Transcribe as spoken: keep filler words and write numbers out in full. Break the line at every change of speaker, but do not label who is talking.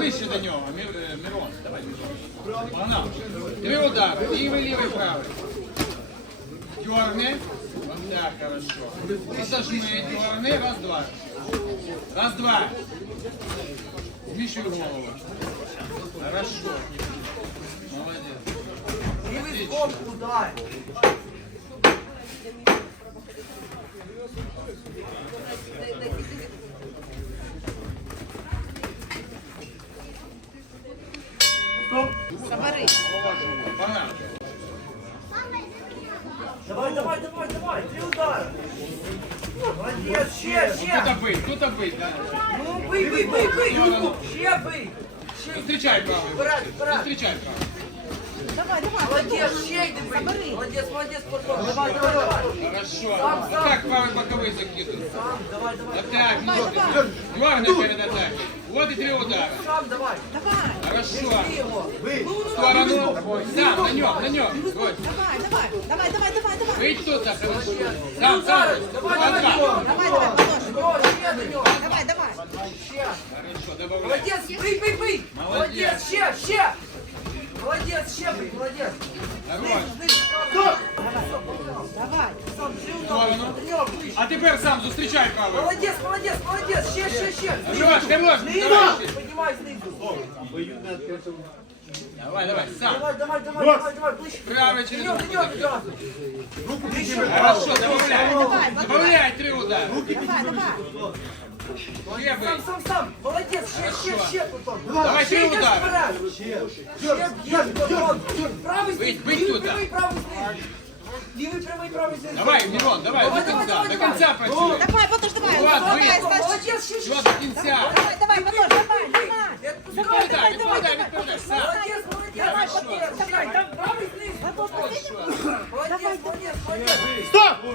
ближче до нього, Мир- е, Мирон. Давай. Погнав. Три удари. Лівий, лівий, правий. Дерни. Вот так, хорошо. И сожми, дерни. Раз, два. Раз, два. Змещуй голову. Хорошо. Молодец.
Лівий скок, удар.
Собори.
Пора.
Давай, давай, давай, давай, три удара. Молодець, ще, ще.
Тут бить, тут бить, да.
Ну, бий, бий, бий, бий. Ще бий. Ще.
Зустрічай правий.
Вперед, вперед.
Зустрічай правий.
Давай, давай.
Молодець, ще йди бий. Молодець, молодець, Платон. Давай, давай, давай.
Хорошо.
Сам,
Вот
сам.
так правый боковой закидывай.
Сам, давай, давай.
Вот так, дерни перед атакой. Вот и три удара.
Сам, давай.
Давай.
Хорошо.
Бий його.
В сторону. Сам, на нем, на нем. Вот.
Давай, давай. Давай, давай, давай, давай.
Быть тут, да, хорошо. Сам, сам.
Давай,
Два,
давай,
два.
Давай, давай, положим.
О, ще до нього.
Давай, давай.
Ще.
Хорошо, добавляй.
Молодець, бий, бий, бий.
Молодець.
Молодець, ще, ще. Молодець, ще бий, молодець.
Хорош.
Стоп.
Давай.
Сам, три
В
удара.
сторону.
До нього ближче.
А теперь сам зустрічай правий.
Молодець, молодець, молодець. Ще, ще, ще.
Хорош, хорош.
Знизу.
Давай.
Піднімай знизу.
Давай, давай, сам.
Давай, давай, давай, давай, давай, ближче.
Правый через
До нього, до нього відразу. Ближче.
Хорошо, добавляй.
Давай,
Добавляй три удара.
Давай, давай.
Ще
Сам,
бить.
сам, сам. Молодець, ще, ще, ще, Платон.
Давай,
Ще
три
йдеш
удара.
вперед. Ще б'єш, Платон. Правий знизу,
Бить, бить
лівий
туди.
прямий, правий знизу. Лівий прямий, правий знизу.
Давай, Мирон, давай,
Давай,
до
давай,
конца,
давай,
до
давай.
конца працюй.
Давай, Потош, давай.
Влад,
Давай,
бий.
Стас.
Молодець, ще, ще.
Все, до кінця.
Давай, давай, Потош, давай, давай.
Давай,
Відповідай, відповідай, відповідай. Сам.
молодець, молодець. Ще, ще. Правий знизу.
Давай, давай.
Молодець, молодець, молодець.
Стоп!